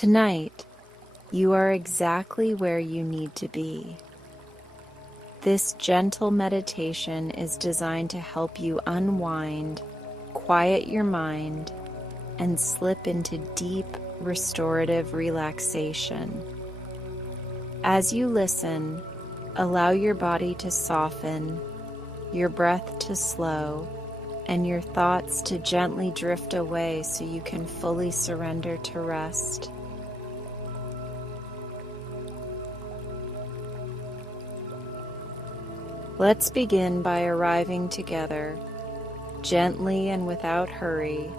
Tonight, you are exactly where you need to be. This gentle meditation is designed to help you unwind, quiet your mind, and slip into deep, restorative relaxation. As you listen, allow your body to soften, your breath to slow, and your thoughts to gently drift away so you can fully surrender to rest. Let's begin by arriving together, gently and without hurry,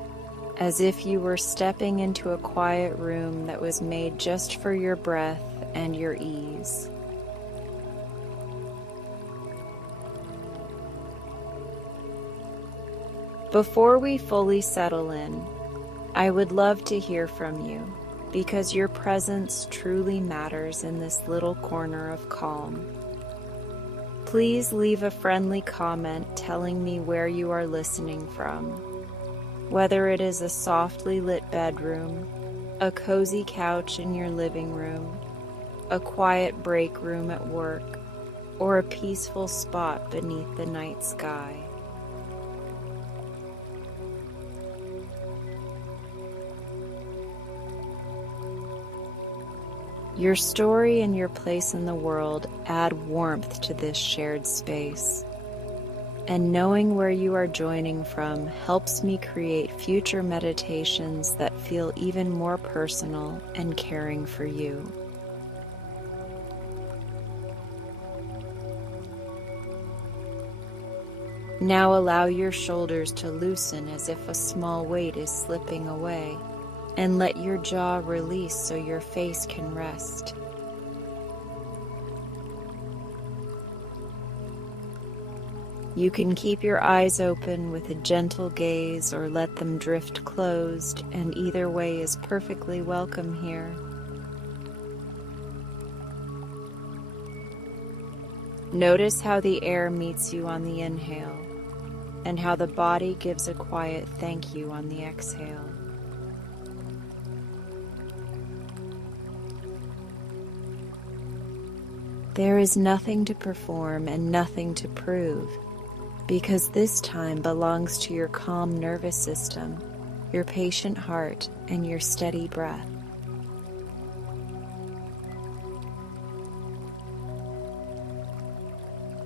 as if you were stepping into a quiet room that was made just for your breath and your ease. Before we fully settle in, I would love to hear from you, because your presence truly matters in this little corner of calm. Please leave a friendly comment telling me where you are listening from, whether it is a softly lit bedroom, a cozy couch in your living room, a quiet break room at work, or a peaceful spot beneath the night sky. Your story and your place in the world add warmth to this shared space, and knowing where you are joining from helps me create future meditations that feel even more personal and caring for you. Now allow your shoulders to loosen as if a small weight is slipping away, and let your jaw release so your face can rest. You can keep your eyes open with a gentle gaze or let them drift closed, and either way is perfectly welcome here. Notice how the air meets you on the inhale, and how the body gives a quiet thank you on the exhale. There is nothing to perform and nothing to prove, because this time belongs to your calm nervous system, your patient heart, and your steady breath.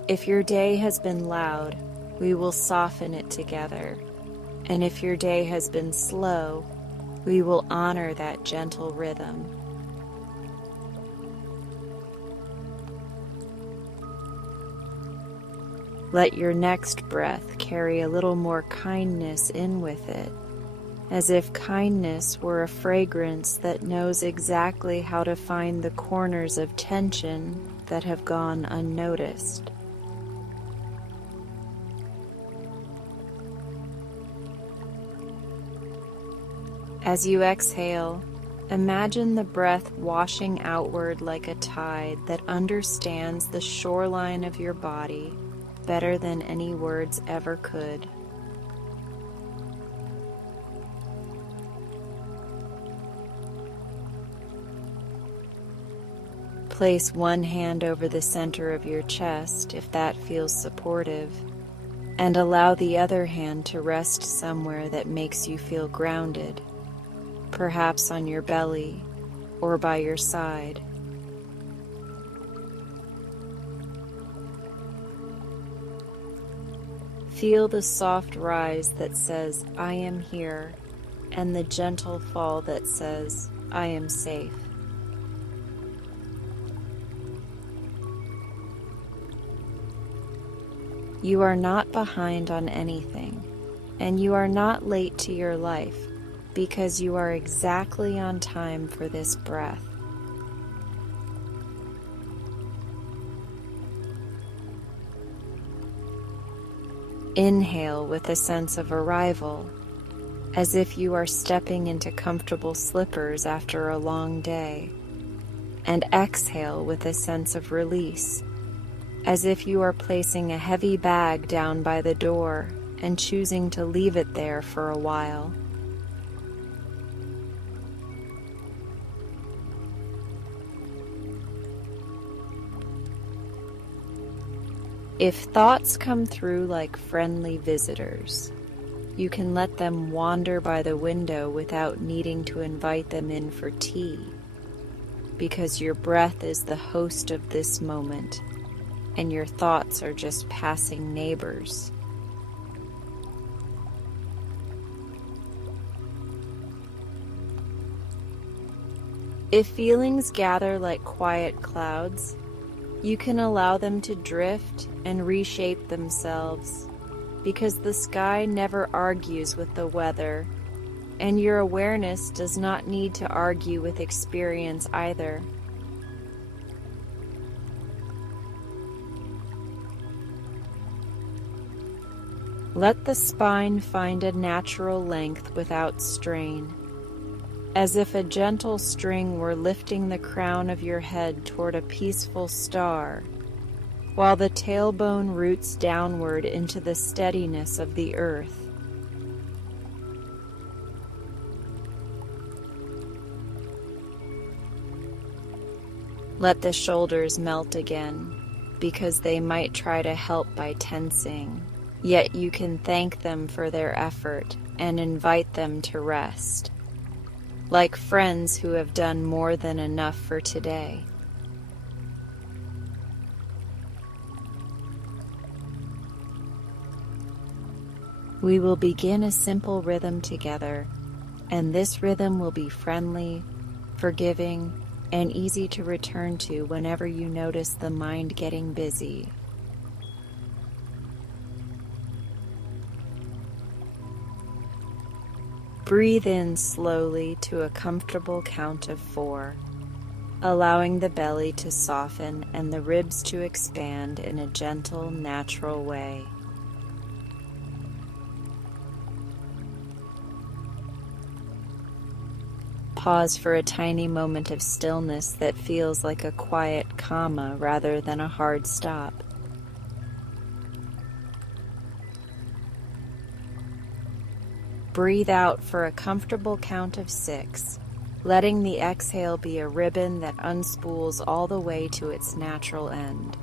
If your day has been loud, we will soften it together, and if your day has been slow, we will honor that gentle rhythm. Let your next breath carry a little more kindness in with it, as if kindness were a fragrance that knows exactly how to find the corners of tension that have gone unnoticed. As you exhale, imagine the breath washing outward like a tide that understands the shoreline of your body better than any words ever could. Place one hand over the center of your chest if that feels supportive, and allow the other hand to rest somewhere that makes you feel grounded, perhaps on your belly or by your side. Feel the soft rise that says, "I am here," and the gentle fall that says, "I am safe." You are not behind on anything, and you are not late to your life, because you are exactly on time for this breath. Inhale with a sense of arrival, as if you are stepping into comfortable slippers after a long day, and exhale with a sense of release, as if you are placing a heavy bag down by the door and choosing to leave it there for a while. If thoughts come through like friendly visitors, you can let them wander by the window without needing to invite them in for tea, because your breath is the host of this moment, and your thoughts are just passing neighbors. If feelings gather like quiet clouds, you can allow them to drift and reshape themselves, because the sky never argues with the weather, and your awareness does not need to argue with experience either. Let the spine find a natural length without strain, as if a gentle string were lifting the crown of your head toward a peaceful star, while the tailbone roots downward into the steadiness of the earth. Let the shoulders melt again, because they might try to help by tensing, yet you can thank them for their effort and invite them to rest, like friends who have done more than enough for today. We will begin a simple rhythm together, and this rhythm will be friendly, forgiving, and easy to return to whenever you notice the mind getting busy. Breathe in slowly to a comfortable count of 4, allowing the belly to soften and the ribs to expand in a gentle, natural way. Pause for a tiny moment of stillness that feels like a quiet comma rather than a hard stop. Breathe out for a comfortable count of 6, letting the exhale be a ribbon that unspools all the way to its natural end.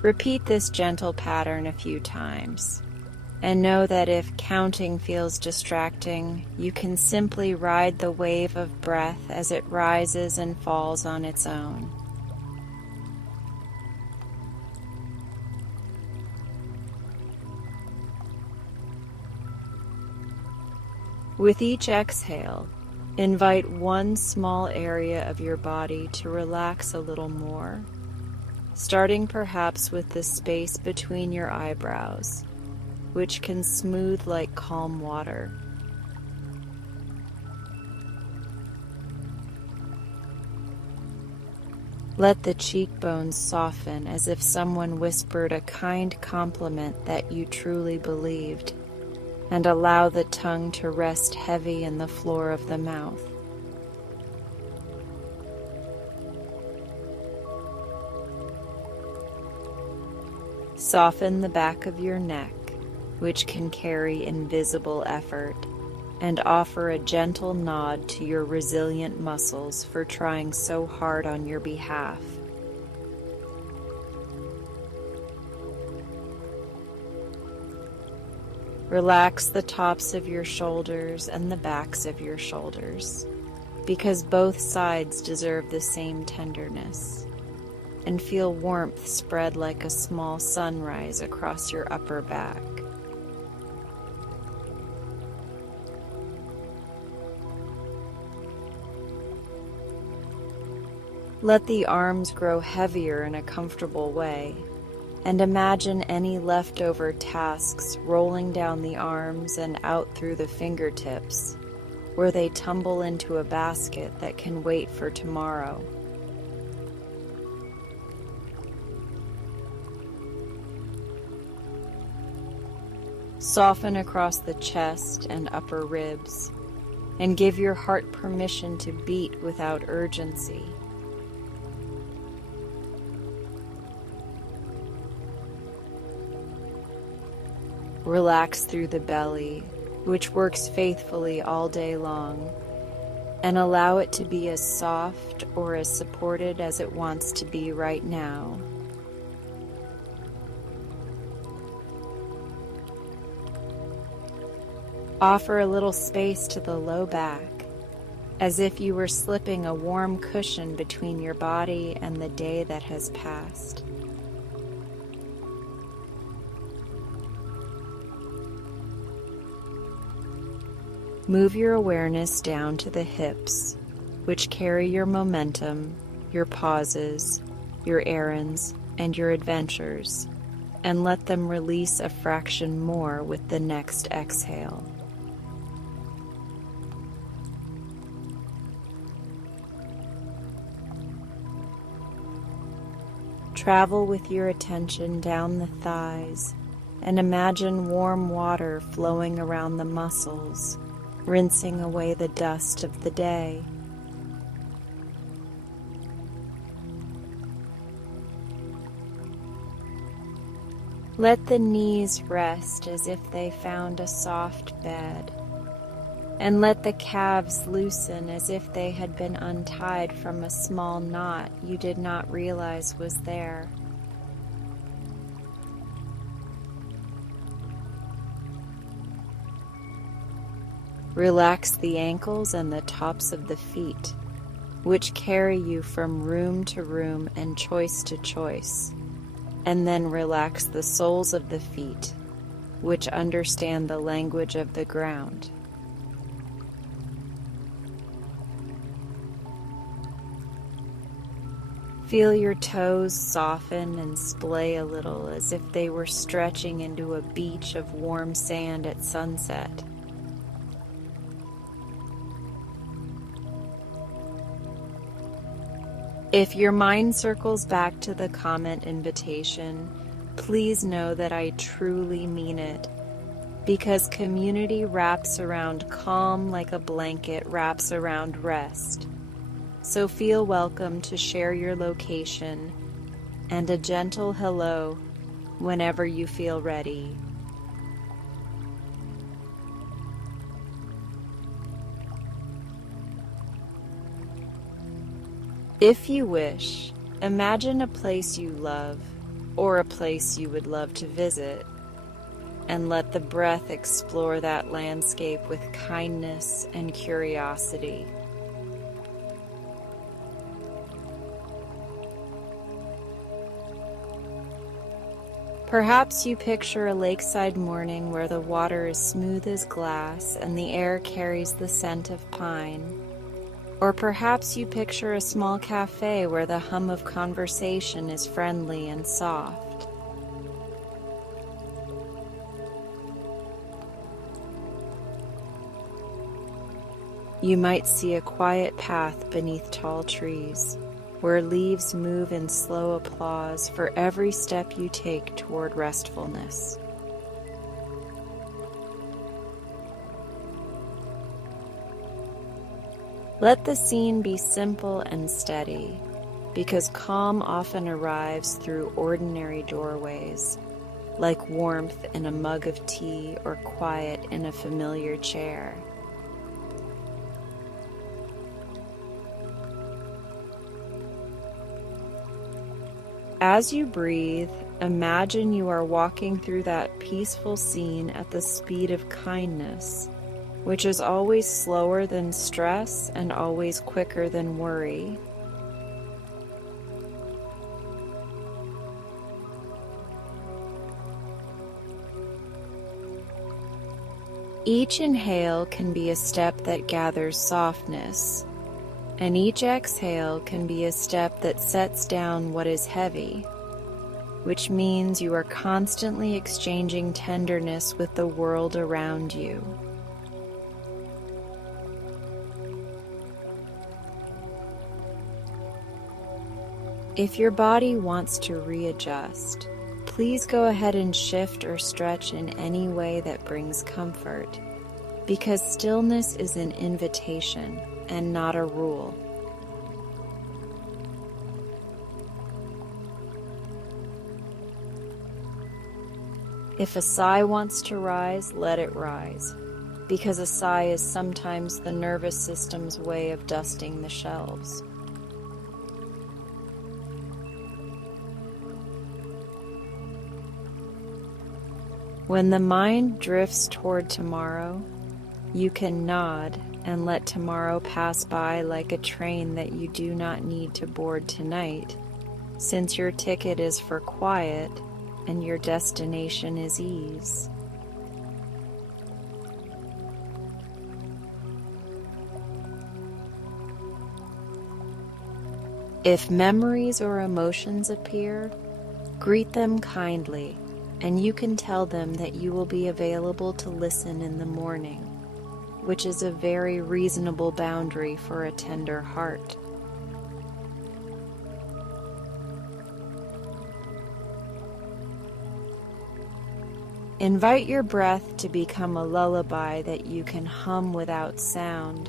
Repeat this gentle pattern a few times, and know that if counting feels distracting, you can simply ride the wave of breath as it rises and falls on its own. With each exhale, invite one small area of your body to relax a little more, starting perhaps with the space between your eyebrows, which can smooth like calm water. Let the cheekbones soften as if someone whispered a kind compliment that you truly believed, and allow the tongue to rest heavy in the floor of the mouth. Soften the back of your neck, which can carry invisible effort, and offer a gentle nod to your resilient muscles for trying so hard on your behalf. Relax the tops of your shoulders and the backs of your shoulders, because both sides deserve the same tenderness, and feel warmth spread like a small sunrise across your upper back. Let the arms grow heavier in a comfortable way, and imagine any leftover tasks rolling down the arms and out through the fingertips, where they tumble into a basket that can wait for tomorrow. Soften across the chest and upper ribs, and give your heart permission to beat without urgency. Relax through the belly, which works faithfully all day long, and allow it to be as soft or as supported as it wants to be right now. Offer a little space to the low back, as if you were slipping a warm cushion between your body and the day that has passed. Move your awareness down to the hips, which carry your momentum, your pauses, your errands, and your adventures, and let them release a fraction more with the next exhale. Travel with your attention down the thighs and imagine warm water flowing around the muscles, rinsing away the dust of the day. Let the knees rest as if they found a soft bed, and let the calves loosen as if they had been untied from a small knot you did not realize was there. Relax the ankles and the tops of the feet, which carry you from room to room and choice to choice, and then relax the soles of the feet, which understand the language of the ground. Feel your toes soften and splay a little as if they were stretching into a beach of warm sand at sunset. If your mind circles back to the comment invitation, please know that I truly mean it, because community wraps around calm like a blanket wraps around rest. So feel welcome to share your location and a gentle hello whenever you feel ready. If you wish, imagine a place you love or a place you would love to visit, and let the breath explore that landscape with kindness and curiosity. Perhaps you picture a lakeside morning where the water is smooth as glass and the air carries the scent of pine. Or perhaps you picture a small cafe where the hum of conversation is friendly and soft. You might see a quiet path beneath tall trees, where leaves move in slow applause for every step you take toward restfulness. Let the scene be simple and steady, because calm often arrives through ordinary doorways, like warmth in a mug of tea or quiet in a familiar chair. As you breathe, imagine you are walking through that peaceful scene at the speed of kindness, which is always slower than stress and always quicker than worry. Each inhale can be a step that gathers softness, and each exhale can be a step that sets down what is heavy, which means you are constantly exchanging tenderness with the world around you. If your body wants to readjust, please go ahead and shift or stretch in any way that brings comfort, because stillness is an invitation and not a rule. If a sigh wants to rise, let it rise. because a sigh is sometimes the nervous system's way of dusting the shelves. When the mind drifts toward tomorrow, you can nod and let tomorrow pass by like a train that you do not need to board tonight, since your ticket is for quiet and your destination is ease. If memories or emotions appear, greet them kindly, and you can tell them that you will be available to listen in the morning, which is a very reasonable boundary for a tender heart. Invite your breath to become a lullaby that you can hum without sound,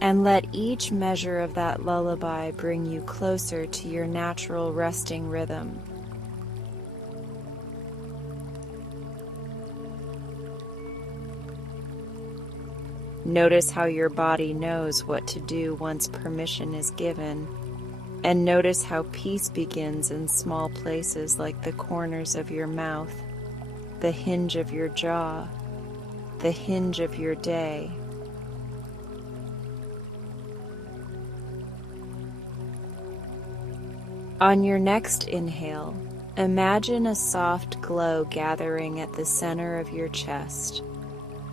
and let each measure of that lullaby bring you closer to your natural resting rhythm. Notice how your body knows what to do once permission is given, and notice how peace begins in small places like the corners of your mouth, the hinge of your jaw, the hinge of your day. On your next inhale, imagine a soft glow gathering at the center of your chest,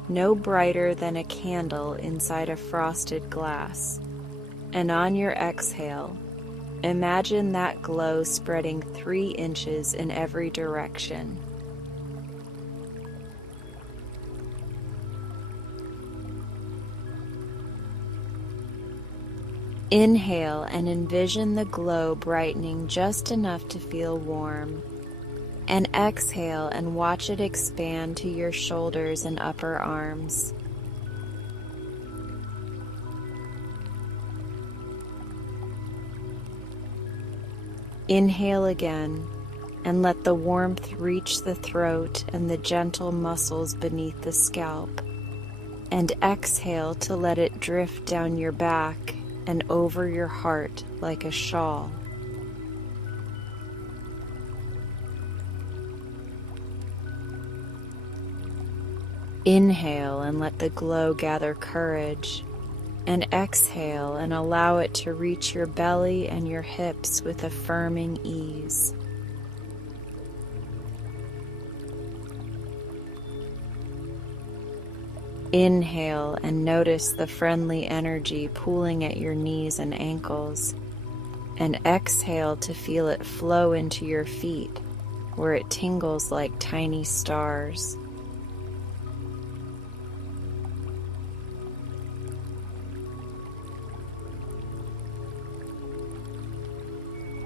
no brighter than a candle inside a frosted glass. And on your exhale, imagine that glow spreading 3 inches in every direction. Inhale and envision the glow brightening just enough to feel warm. And exhale and watch it expand to your shoulders and upper arms. Inhale again and let the warmth reach the throat and the gentle muscles beneath the scalp. And exhale to let it drift down your back and over your heart like a shawl. Inhale and let the glow gather courage, and exhale and allow it to reach your belly and your hips with affirming ease. Inhale and notice the friendly energy pooling at your knees and ankles, and exhale to feel it flow into your feet, where it tingles like tiny stars.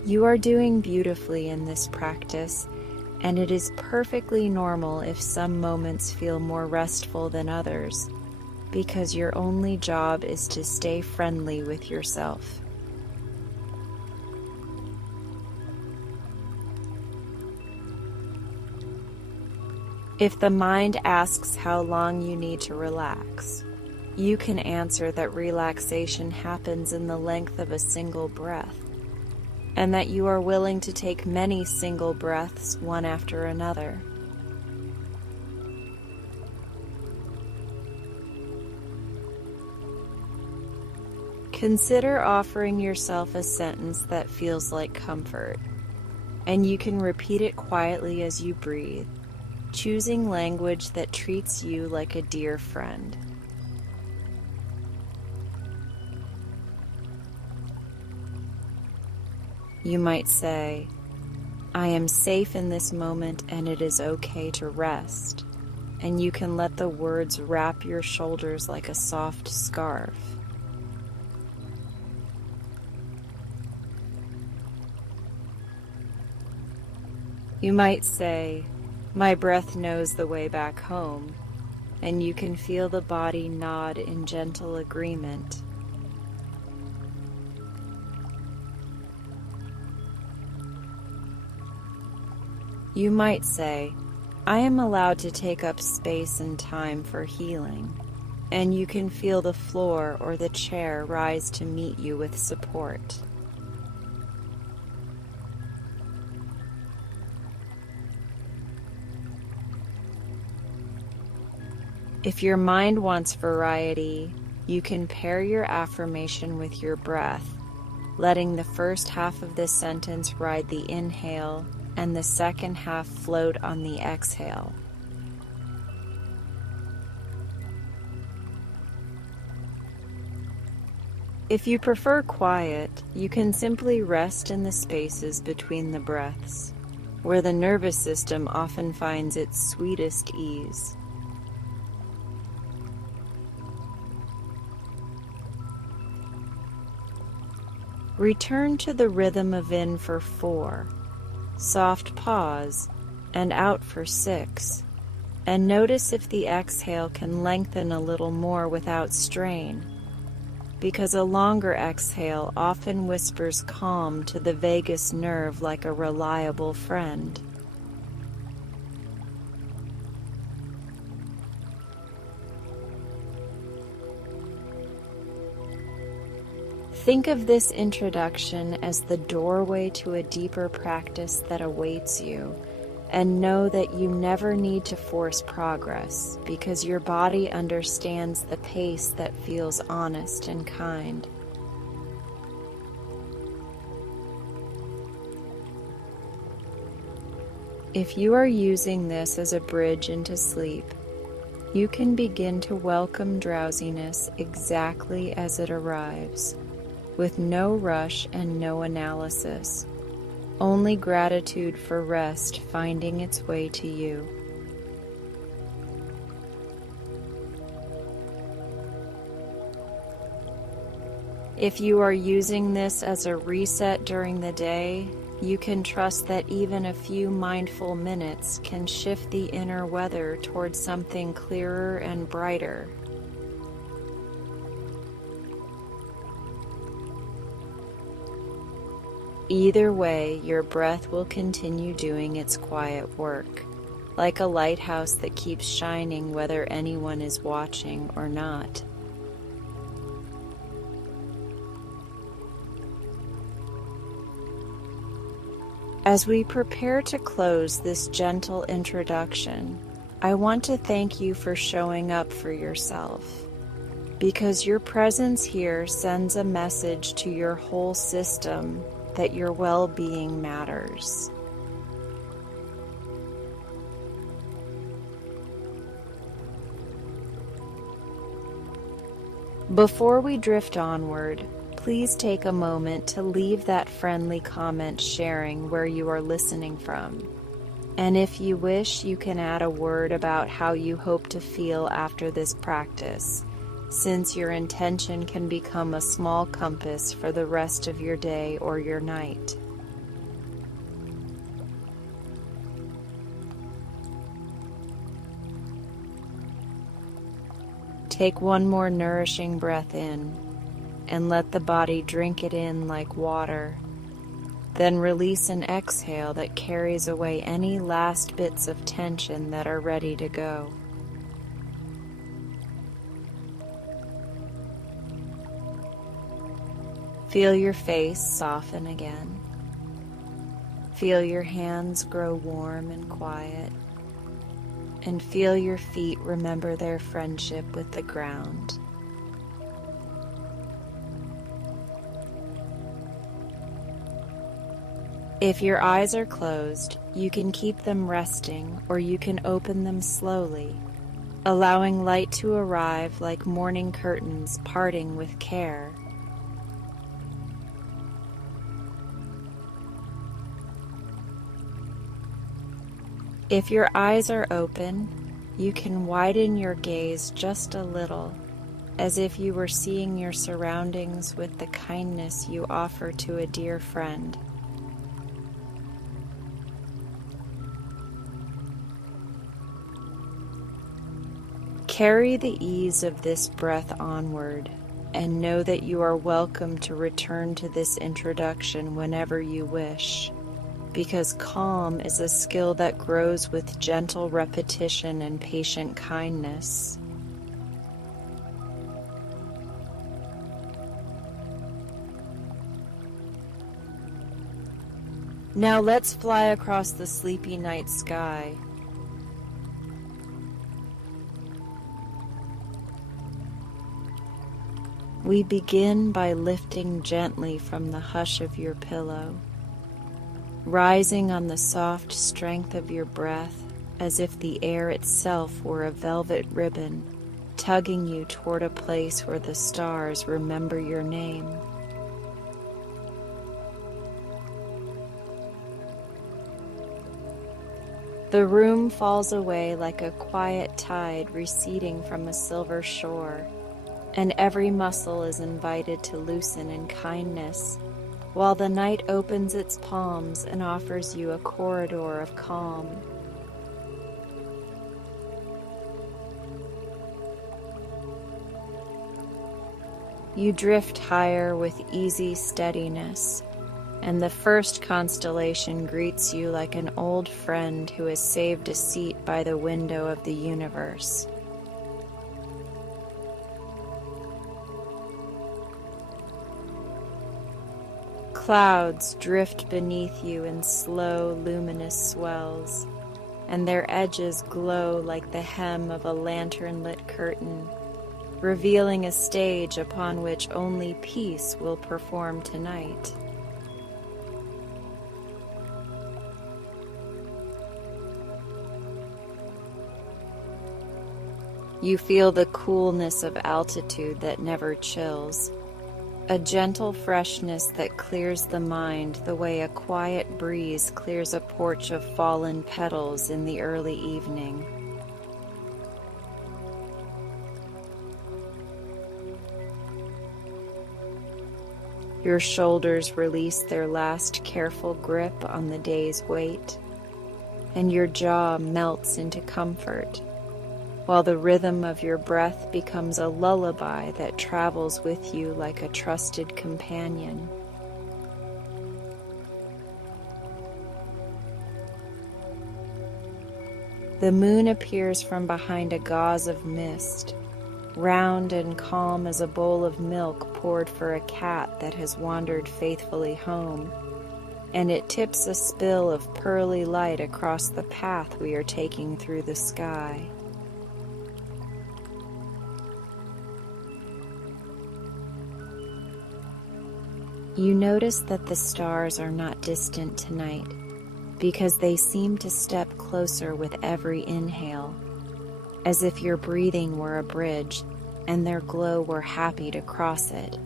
You are doing beautifully in this practice, and it is perfectly normal if some moments feel more restful than others, because your only job is to stay friendly with yourself. If the mind asks how long you need to relax, you can answer that relaxation happens in the length of a single breath, and that you are willing to take many single breaths one after another. Consider offering yourself a sentence that feels like comfort, and you can repeat it quietly as you breathe, choosing language that treats you like a dear friend. You might say, "I am safe in this moment and it is okay to rest," and you can let the words wrap your shoulders like a soft scarf. You might say, "My breath knows the way back home," and you can feel the body nod in gentle agreement. You might say, "I am allowed to take up space and time for healing," and you can feel the floor or the chair rise to meet you with support. If your mind wants variety, you can pair your affirmation with your breath, letting the first half of this sentence ride the inhale and the second half float on the exhale. If you prefer quiet, you can simply rest in the spaces between the breaths, where the nervous system often finds its sweetest ease. Return to the rhythm of in for 4, soft pause, and out for 6, and notice if the exhale can lengthen a little more without strain, because a longer exhale often whispers calm to the vagus nerve like a reliable friend. Think of this introduction as the doorway to a deeper practice that awaits you, and know that you never need to force progress because your body understands the pace that feels honest and kind. If you are using this as a bridge into sleep, you can begin to welcome drowsiness exactly as it arrives, with no rush and no analysis, only gratitude for rest finding its way to you. If you are using this as a reset during the day, you can trust that even a few mindful minutes can shift the inner weather towards something clearer and brighter. Either way, your breath will continue doing its quiet work, like a lighthouse that keeps shining whether anyone is watching or not. As we prepare to close this gentle introduction, I want to thank you for showing up for yourself, because your presence here sends a message to your whole system that your well-being matters. Before we drift onward, please take a moment to leave that friendly comment sharing where you are listening from. And if you wish, you can add a word about how you hope to feel after this practice, since your intention can become a small compass for the rest of your day or your night. Take one more nourishing breath in, and let the body drink it in like water. Then release an exhale that carries away any last bits of tension that are ready to go. Feel your face soften again. Feel your hands grow warm and quiet. And feel your feet remember their friendship with the ground. If your eyes are closed, you can keep them resting, or you can open them slowly, allowing light to arrive like morning curtains parting with care. If your eyes are open, you can widen your gaze just a little, as if you were seeing your surroundings with the kindness you offer to a dear friend. Carry the ease of this breath onward, and know that you are welcome to return to this introduction whenever you wish, because calm is a skill that grows with gentle repetition and patient kindness. Now let's fly across the sleepy night sky. We begin by lifting gently from the hush of your pillow, rising on the soft strength of your breath as if the air itself were a velvet ribbon, tugging you toward a place where the stars remember your name. The room falls away like a quiet tide receding from a silver shore, and every muscle is invited to loosen in kindness, while the night opens its palms and offers you a corridor of calm. You drift higher with easy steadiness, and the first constellation greets you like an old friend who has saved a seat by the window of the universe. Clouds drift beneath you in slow, luminous swells, and their edges glow like the hem of a lantern-lit curtain, revealing a stage upon which only peace will perform tonight. You feel the coolness of altitude that never chills, a gentle freshness that clears the mind the way a quiet breeze clears a porch of fallen petals in the early evening. Your shoulders release their last careful grip on the day's weight, and your jaw melts into comfort, while the rhythm of your breath becomes a lullaby that travels with you like a trusted companion. The moon appears from behind a gauze of mist, round and calm as a bowl of milk poured for a cat that has wandered faithfully home, and it tips a spill of pearly light across the path we are taking through the sky. You notice that the stars are not distant tonight, because they seem to step closer with every inhale, as if your breathing were a bridge and their glow were happy to cross it.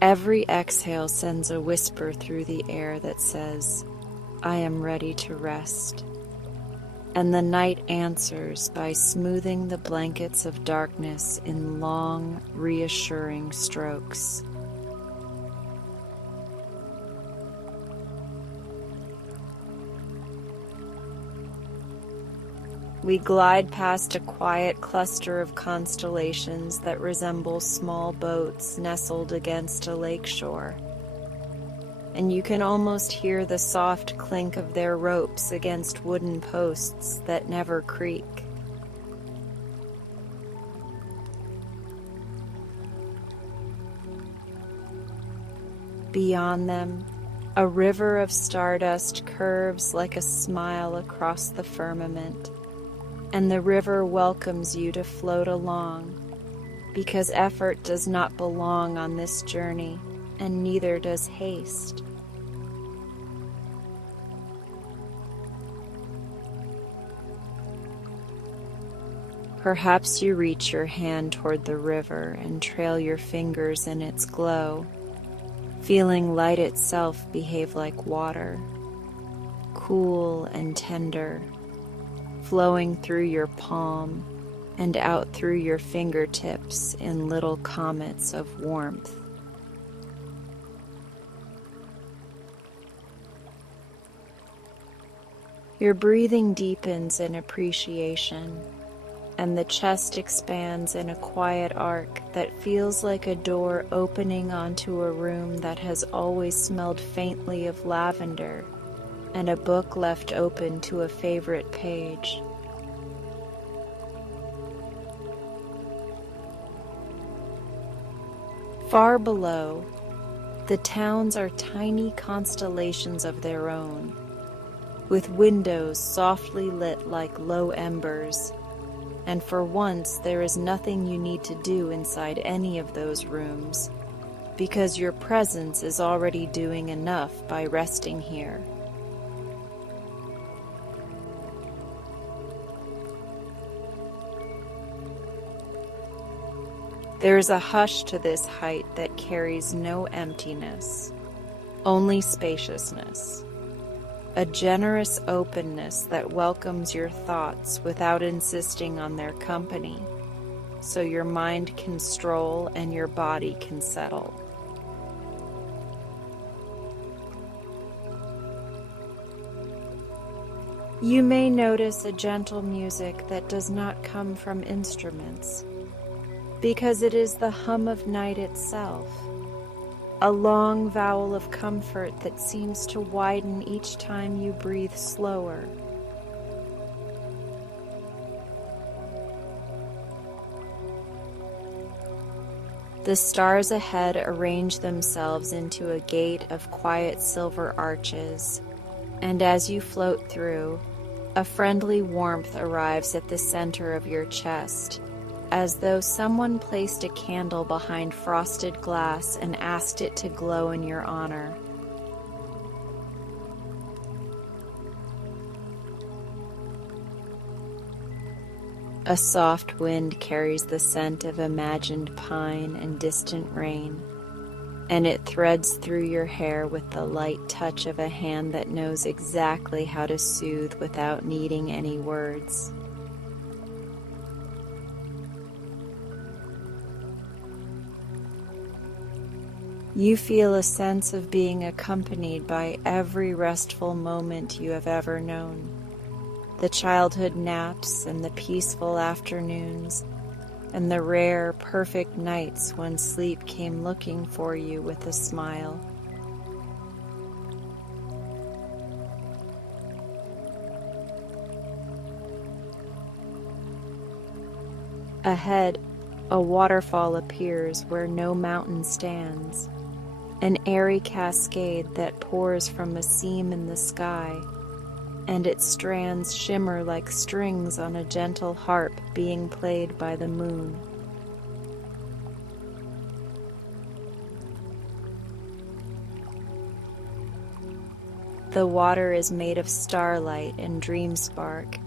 Every exhale sends a whisper through the air that says, "I am ready to rest." And the night answers by smoothing the blankets of darkness in long, reassuring strokes. We glide past a quiet cluster of constellations that resemble small boats nestled against a lakeshore, and you can almost hear the soft clink of their ropes against wooden posts that never creak. Beyond them, a river of stardust curves like a smile across the firmament, and the river welcomes you to float along, because effort does not belong on this journey, and neither does haste. Perhaps you reach your hand toward the river and trail your fingers in its glow, feeling light itself behave like water, cool and tender, flowing through your palm and out through your fingertips in little comets of warmth. Your breathing deepens in appreciation, and the chest expands in a quiet arc that feels like a door opening onto a room that has always smelled faintly of lavender, and a book left open to a favorite page. Far below, the towns are tiny constellations of their own, with windows softly lit like low embers, and for once there is nothing you need to do inside any of those rooms, because your presence is already doing enough by resting here. There is a hush to this height that carries no emptiness, only spaciousness, a generous openness that welcomes your thoughts without insisting on their company, so your mind can stroll and your body can settle. You may notice a gentle music that does not come from instruments, because it is the hum of night itself, a long vowel of comfort that seems to widen each time you breathe slower. The stars ahead arrange themselves into a gate of quiet silver arches, and as you float through, a friendly warmth arrives at the center of your chest, as though someone placed a candle behind frosted glass and asked it to glow in your honor. A soft wind carries the scent of imagined pine and distant rain, and it threads through your hair with the light touch of a hand that knows exactly how to soothe without needing any words. You feel a sense of being accompanied by every restful moment you have ever known, the childhood naps and the peaceful afternoons, and the rare, perfect nights when sleep came looking for you with a smile. Ahead, a waterfall appears where no mountain stands, an airy cascade that pours from a seam in the sky, and its strands shimmer like strings on a gentle harp being played by the moon. The water is made of starlight and dream spark,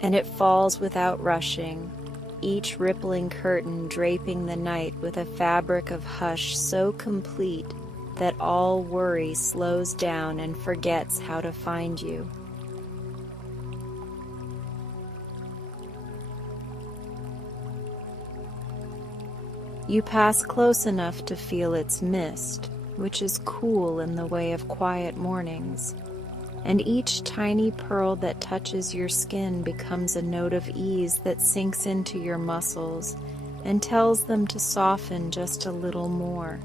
and it falls without rushing, each rippling curtain draping the night with a fabric of hush so complete that all worry slows down and forgets how to find you. You pass close enough to feel its mist, which is cool in the way of quiet mornings, and each tiny pearl that touches your skin becomes a note of ease that sinks into your muscles and tells them to soften just a little more.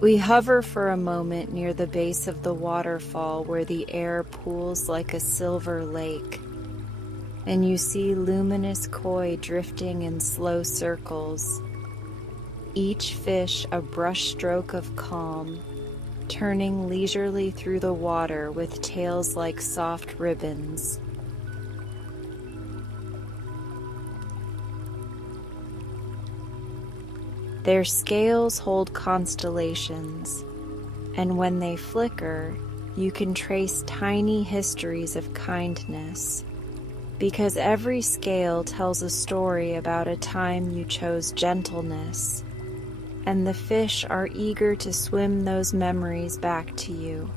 We hover for a moment near the base of the waterfall where the air pools like a silver lake, and you see luminous koi drifting in slow circles, each fish a brushstroke of calm, turning leisurely through the water with tails like soft ribbons. Their scales hold constellations, and when they flicker, you can trace tiny histories of kindness, because every scale tells a story about a time you chose gentleness, and the fish are eager to swim those memories back to you.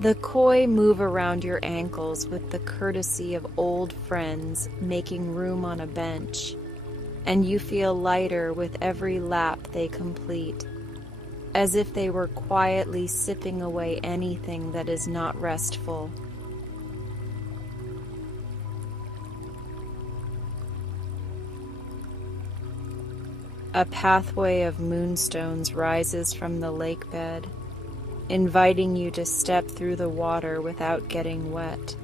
The koi move around your ankles with the courtesy of old friends making room on a bench, and you feel lighter with every lap they complete, as if they were quietly sipping away anything that is not restful. A pathway of moonstones rises from the lake bed, inviting you to step through the water without getting wet,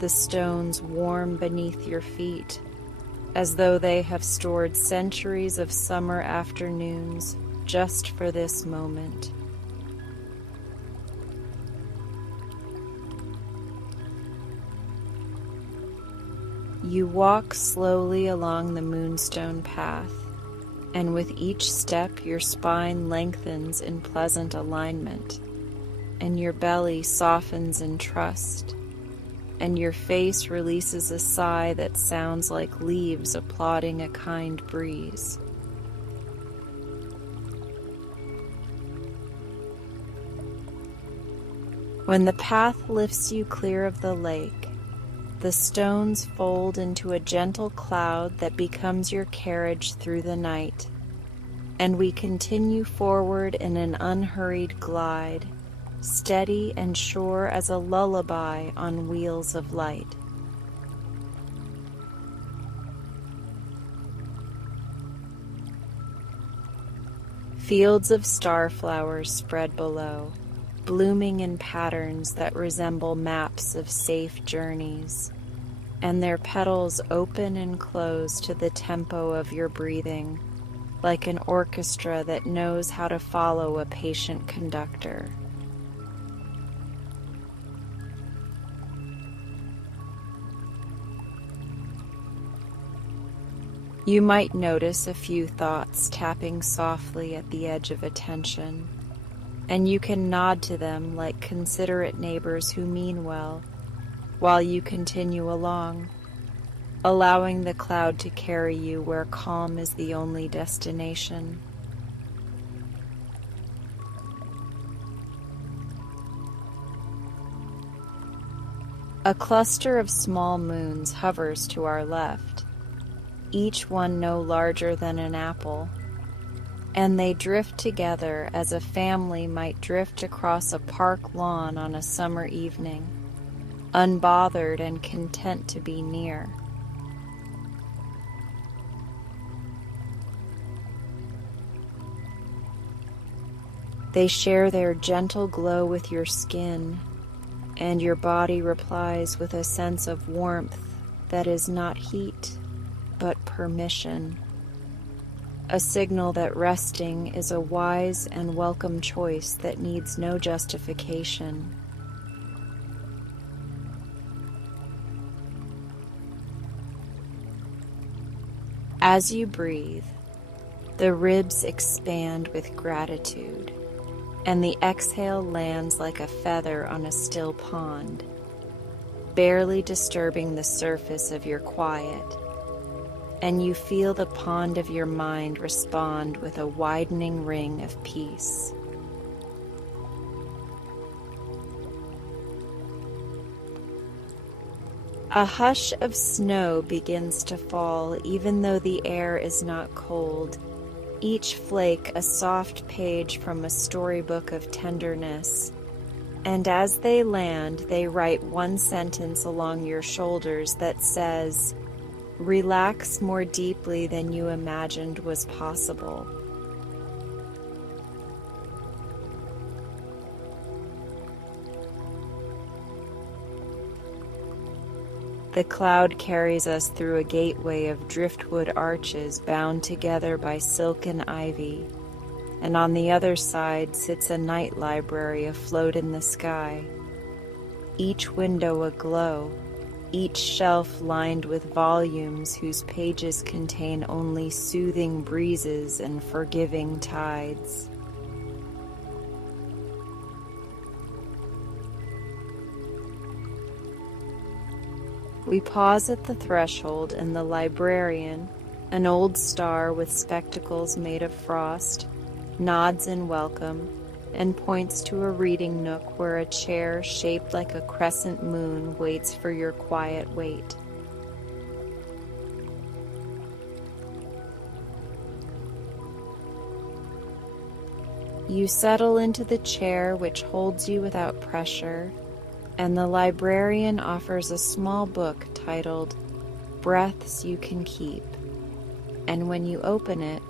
the stones warm beneath your feet, as though they have stored centuries of summer afternoons just for this moment. You walk slowly along the moonstone path, and with each step your spine lengthens in pleasant alignment, and your belly softens in trust, and your face releases a sigh that sounds like leaves applauding a kind breeze. When the path lifts you clear of the lake, the stones fold into a gentle cloud that becomes your carriage through the night, and we continue forward in an unhurried glide, steady and sure as a lullaby on wheels of light. Fields of starflowers spread below, blooming in patterns that resemble maps of safe journeys, and their petals open and close to the tempo of your breathing, like an orchestra that knows how to follow a patient conductor. You might notice a few thoughts tapping softly at the edge of attention, and you can nod to them like considerate neighbors who mean well, while you continue along, allowing the cloud to carry you where calm is the only destination. A cluster of small moons hovers to our left, each one no larger than an apple, and they drift together as a family might drift across a park lawn on a summer evening, unbothered and content to be near. They share their gentle glow with your skin, and your body replies with a sense of warmth that is not heat, but permission. A signal that resting is a wise and welcome choice that needs no justification. As you breathe, the ribs expand with gratitude, and the exhale lands like a feather on a still pond, barely disturbing the surface of your quiet, and you feel the pond of your mind respond with a widening ring of peace. A hush of snow begins to fall even though the air is not cold, each flake a soft page from a storybook of tenderness, and as they land, they write one sentence along your shoulders that says, "Relax more deeply than you imagined was possible." The cloud carries us through a gateway of driftwood arches bound together by silk and ivy, and on the other side sits a night library afloat in the sky, each window aglow, each shelf lined with volumes whose pages contain only soothing breezes and forgiving tides. We pause at the threshold, and the librarian, an old star with spectacles made of frost, nods in welcome and points to a reading nook where a chair shaped like a crescent moon waits for your quiet wait. You settle into the chair, which holds you without pressure, and the librarian offers a small book titled "Breaths You Can Keep," and when you open it,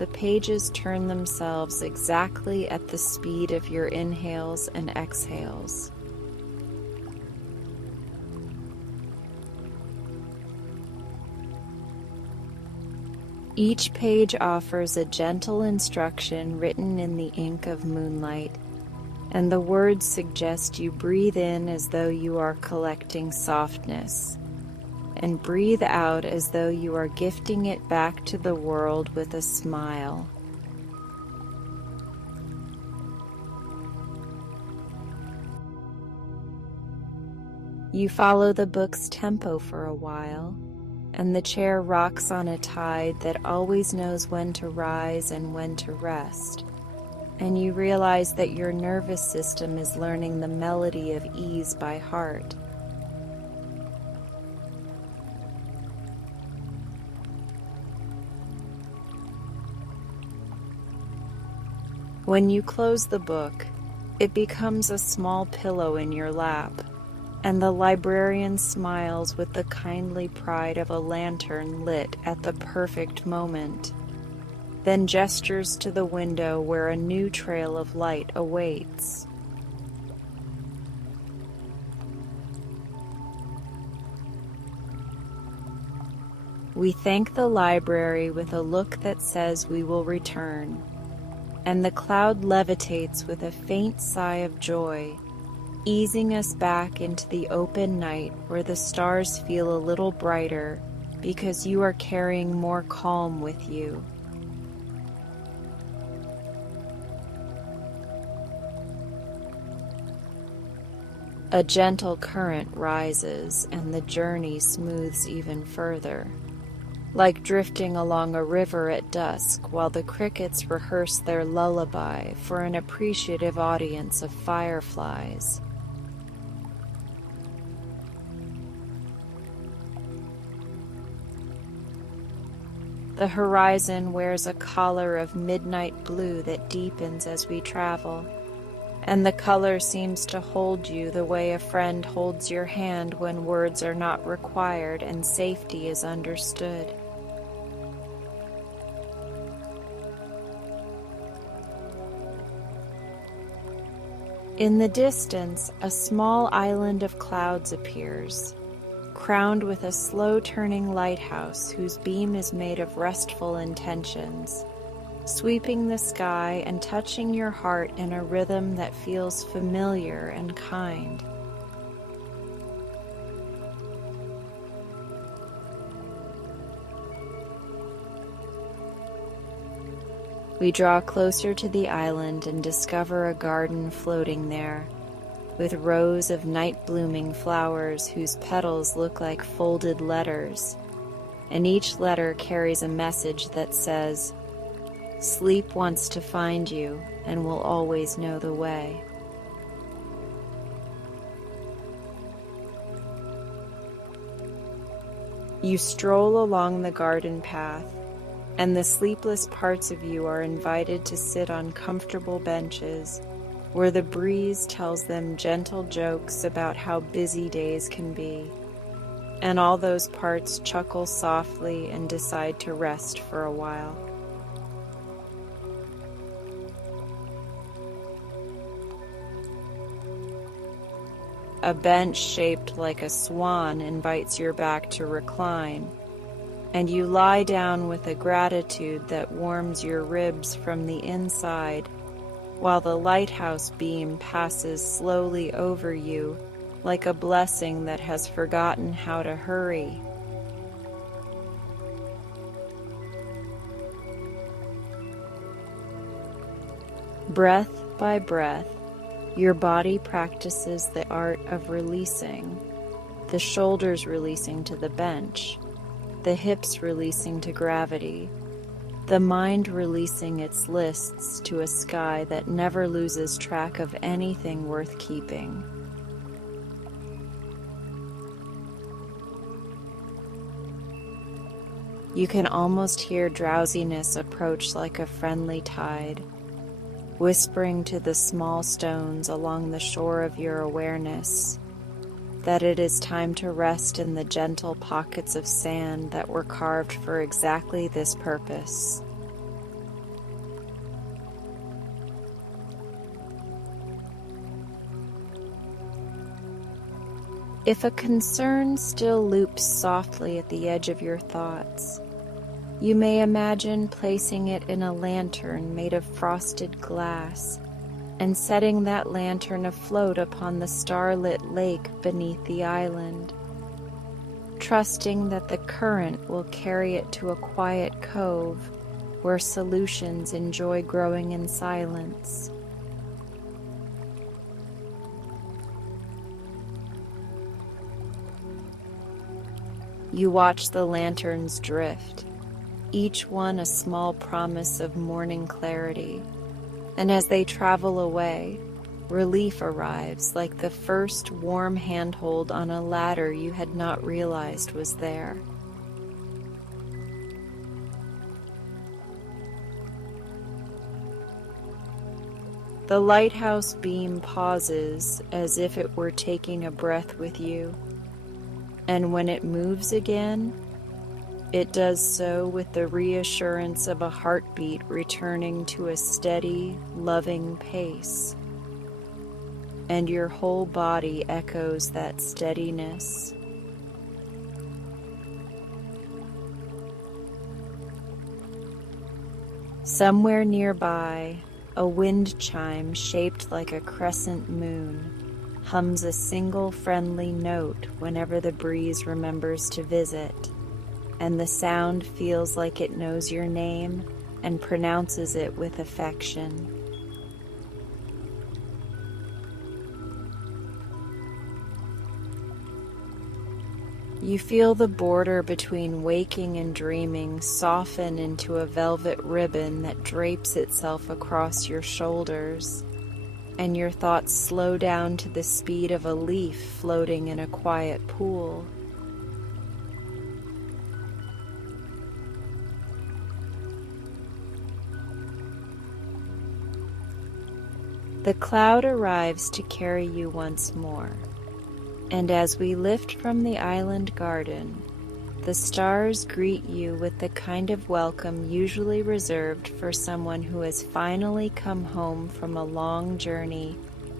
the pages turn themselves exactly at the speed of your inhales and exhales. Each page offers a gentle instruction written in the ink of moonlight, and the words suggest you breathe in as though you are collecting softness, and breathe out as though you are gifting it back to the world with a smile. You follow the book's tempo for a while, and the chair rocks on a tide that always knows when to rise and when to rest, and you realize that your nervous system is learning the melody of ease by heart. When you close the book, it becomes a small pillow in your lap, and the librarian smiles with the kindly pride of a lantern lit at the perfect moment, then gestures to the window where a new trail of light awaits. We thank the library with a look that says we will return, and the cloud levitates with a faint sigh of joy, easing us back into the open night where the stars feel a little brighter because you are carrying more calm with you. A gentle current rises and the journey smooths even further, like drifting along a river at dusk while the crickets rehearse their lullaby for an appreciative audience of fireflies. The horizon wears a collar of midnight blue that deepens as we travel, and the color seems to hold you the way a friend holds your hand when words are not required and safety is understood. In the distance, a small island of clouds appears, crowned with a slow-turning lighthouse whose beam is made of restful intentions, sweeping the sky and touching your heart in a rhythm that feels familiar and kind. We draw closer to the island and discover a garden floating there, with rows of night-blooming flowers whose petals look like folded letters, and each letter carries a message that says, "Sleep wants to find you and will always know the way." You stroll along the garden path, and the sleepless parts of you are invited to sit on comfortable benches where the breeze tells them gentle jokes about how busy days can be, and all those parts chuckle softly and decide to rest for a while. A bench shaped like a swan invites your back to recline, and you lie down with a gratitude that warms your ribs from the inside, while the lighthouse beam passes slowly over you like a blessing that has forgotten how to hurry. Breath by breath, your body practices the art of releasing, the shoulders releasing to the bench, the hips releasing to gravity, the mind releasing its lists to a sky that never loses track of anything worth keeping. You can almost hear drowsiness approach like a friendly tide, whispering to the small stones along the shore of your awareness that it is time to rest in the gentle pockets of sand that were carved for exactly this purpose. If a concern still loops softly at the edge of your thoughts, you may imagine placing it in a lantern made of frosted glass and setting that lantern afloat upon the starlit lake beneath the island, trusting that the current will carry it to a quiet cove where solutions enjoy growing in silence. You watch the lanterns drift, each one a small promise of morning clarity, and as they travel away, relief arrives like the first warm handhold on a ladder you had not realized was there. The lighthouse beam pauses as if it were taking a breath with you, and when it moves again, it does so with the reassurance of a heartbeat returning to a steady, loving pace. And your whole body echoes that steadiness. Somewhere nearby, a wind chime shaped like a crescent moon hums a single friendly note whenever the breeze remembers to visit, and the sound feels like it knows your name and pronounces it with affection. You feel the border between waking and dreaming soften into a velvet ribbon that drapes itself across your shoulders, and your thoughts slow down to the speed of a leaf floating in a quiet pool. The cloud arrives to carry you once more, and as we lift from the island garden, the stars greet you with the kind of welcome usually reserved for someone who has finally come home from a long journey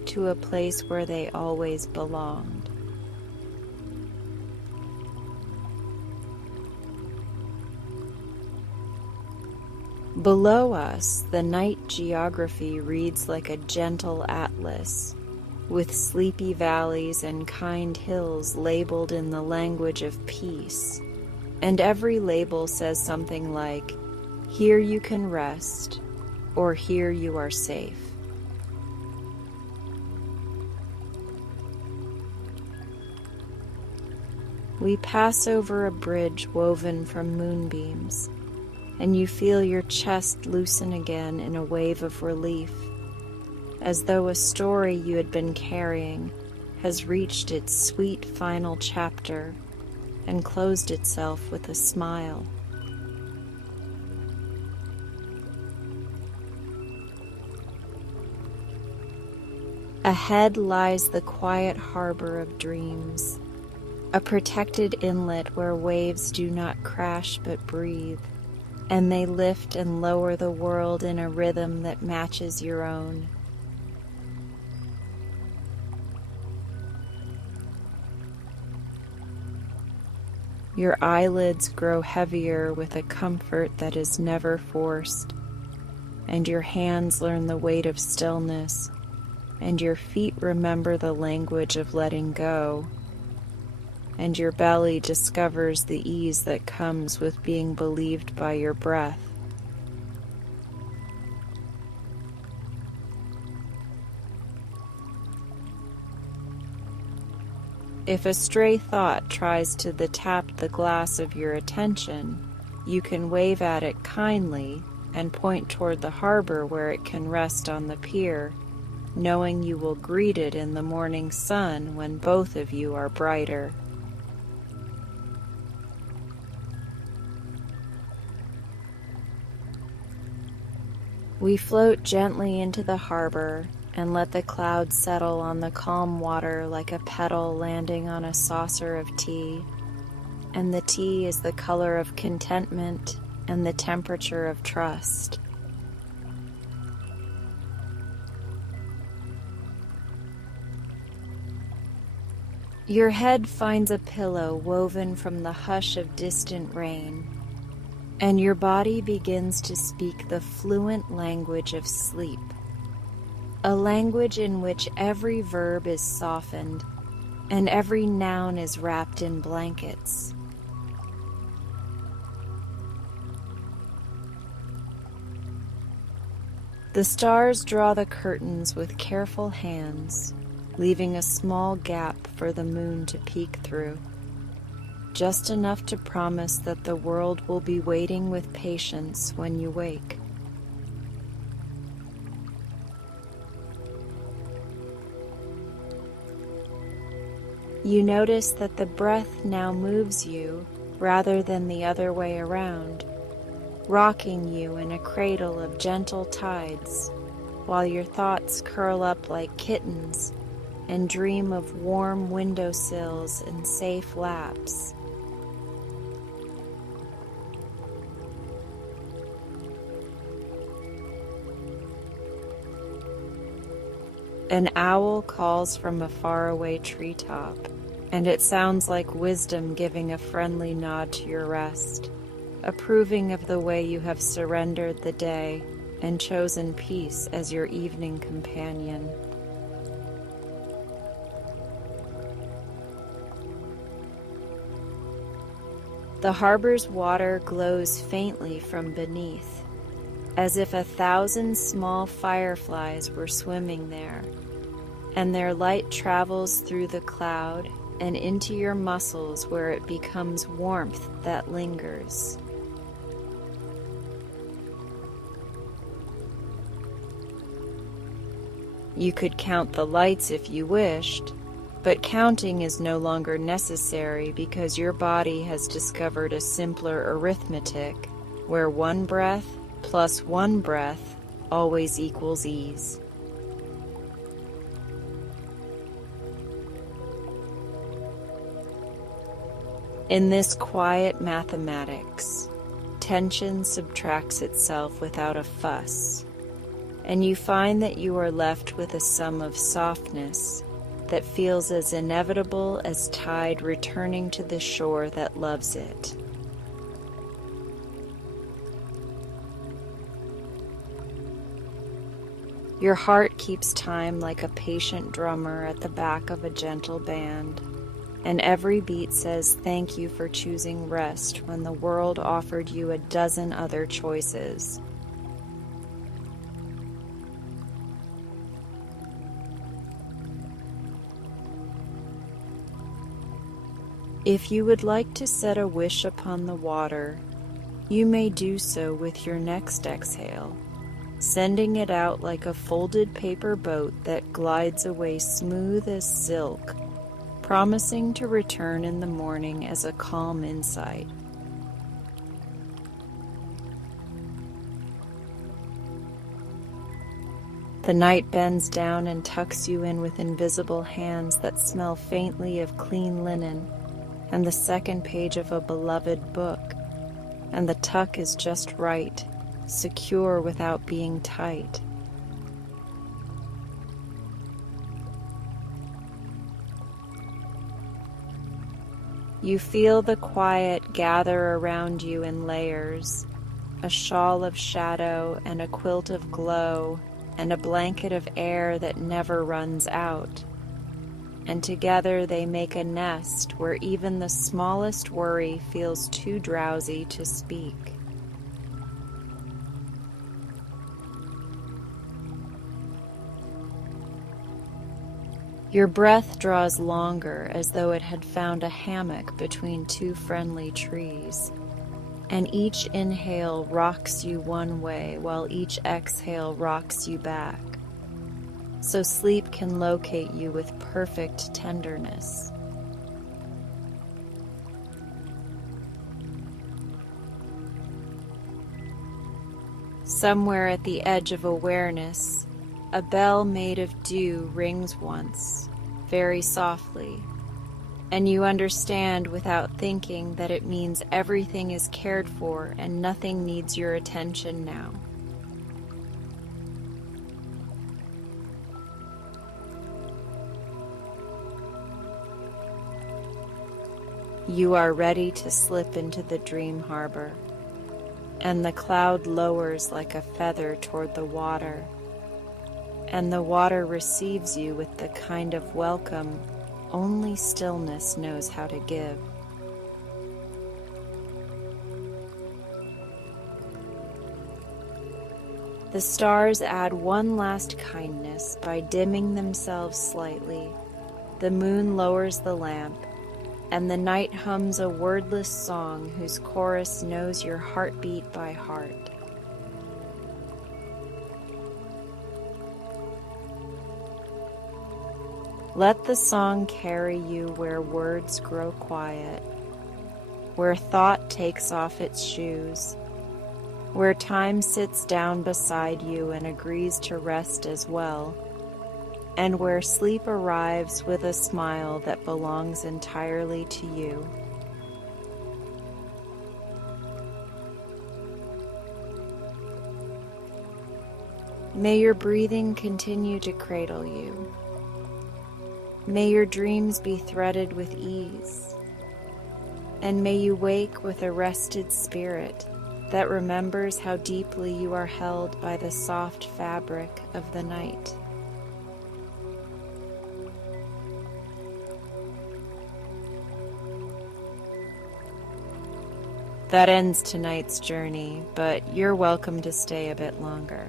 to a place where they always belonged. Below us, the night geography reads like a gentle atlas, with sleepy valleys and kind hills labeled in the language of peace. And every label says something like, "Here you can rest," or "Here you are safe." We pass over a bridge woven from moonbeams, and you feel your chest loosen again in a wave of relief, as though a story you had been carrying has reached its sweet final chapter and closed itself with a smile. Ahead lies the quiet harbor of dreams, a protected inlet where waves do not crash but breathe, and they lift and lower the world in a rhythm that matches your own. Your eyelids grow heavier with a comfort that is never forced, and your hands learn the weight of stillness, and your feet remember the language of letting go, and your belly discovers the ease that comes with being believed by your breath. If a stray thought tries to tap the glass of your attention, you can wave at it kindly and point toward the harbor where it can rest on the pier, knowing you will greet it in the morning sun when both of you are brighter. We float gently into the harbor and let the clouds settle on the calm water like a petal landing on a saucer of tea, and the tea is the color of contentment and the temperature of trust. Your head finds a pillow woven from the hush of distant rain, and your body begins to speak the fluent language of sleep, a language in which every verb is softened and every noun is wrapped in blankets. The stars draw the curtains with careful hands, leaving a small gap for the moon to peek through, just enough to promise that the world will be waiting with patience when you wake. You notice that the breath now moves you rather than the other way around, rocking you in a cradle of gentle tides, while your thoughts curl up like kittens and dream of warm windowsills and safe laps. An owl calls from a faraway treetop, and it sounds like wisdom giving a friendly nod to your rest, approving of the way you have surrendered the day and chosen peace as your evening companion. The harbor's water glows faintly from beneath, as if 1,000 small fireflies were swimming there, and their light travels through the cloud and into your muscles where it becomes warmth that lingers. You could count the lights if you wished, but counting is no longer necessary because your body has discovered a simpler arithmetic where one breath plus one breath always equals ease. In this quiet mathematics, tension subtracts itself without a fuss, and you find that you are left with a sum of softness that feels as inevitable as tide returning to the shore that loves it. Your heart keeps time like a patient drummer at the back of a gentle band, and every beat says thank you for choosing rest when the world offered you a dozen other choices. If you would like to set a wish upon the water, you may do so with your next exhale, sending it out like a folded paper boat that glides away smooth as silk, promising to return in the morning as a calm insight. The night bends down and tucks you in with invisible hands that smell faintly of clean linen and the second page of a beloved book, and the tuck is just right, secure without being tight. You feel the quiet gather around you in layers, a shawl of shadow and a quilt of glow and a blanket of air that never runs out. And together they make a nest where even the smallest worry feels too drowsy to speak. Your breath draws longer as though it had found a hammock between two friendly trees, and each inhale rocks you one way while each exhale rocks you back, so sleep can locate you with perfect tenderness. Somewhere at the edge of awareness, a bell made of dew rings once, very softly, and you understand without thinking that it means everything is cared for and nothing needs your attention now. You are ready to slip into the dream harbor, and the cloud lowers like a feather toward the water, and the water receives you with the kind of welcome only stillness knows how to give. The stars add one last kindness by dimming themselves slightly. The moon lowers the lamp, and the night hums a wordless song whose chorus knows your heartbeat by heart. Let the song carry you where words grow quiet, where thought takes off its shoes, where time sits down beside you and agrees to rest as well, and where sleep arrives with a smile that belongs entirely to you. May your breathing continue to cradle you. May your dreams be threaded with ease, and may you wake with a rested spirit that remembers how deeply you are held by the soft fabric of the night. That ends tonight's journey, but you're welcome to stay a bit longer.